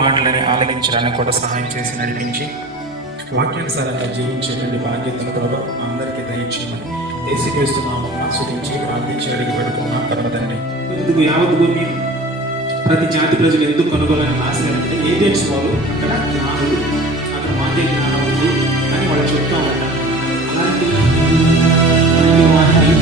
మాటలని ఆలకించడానికి కూడా సహాయం చేసి నడిపించి వాక్యానుసారంగా జీవించేటువంటి బాధ్యతను ప్రభావ అందరికీ దయచేయమని యేసుక్రీస్తునామమున ఆశ్రయించి ప్రార్థించి అడిగి పెడుతున్నాం పరమ తండ్రి. ఎందుకు యావత్ భూమి ప్రతి జాతి ప్రజలు ఎందుకు కనుగోలని రాశారంటే ఏజెంట్స్ వాళ్ళు అక్కడ జ్ఞానులు, అక్కడ మాకే జ్ఞానం ఉంది అని వాళ్ళు చెప్తా ఉంటారు. అలాంటి వాటిని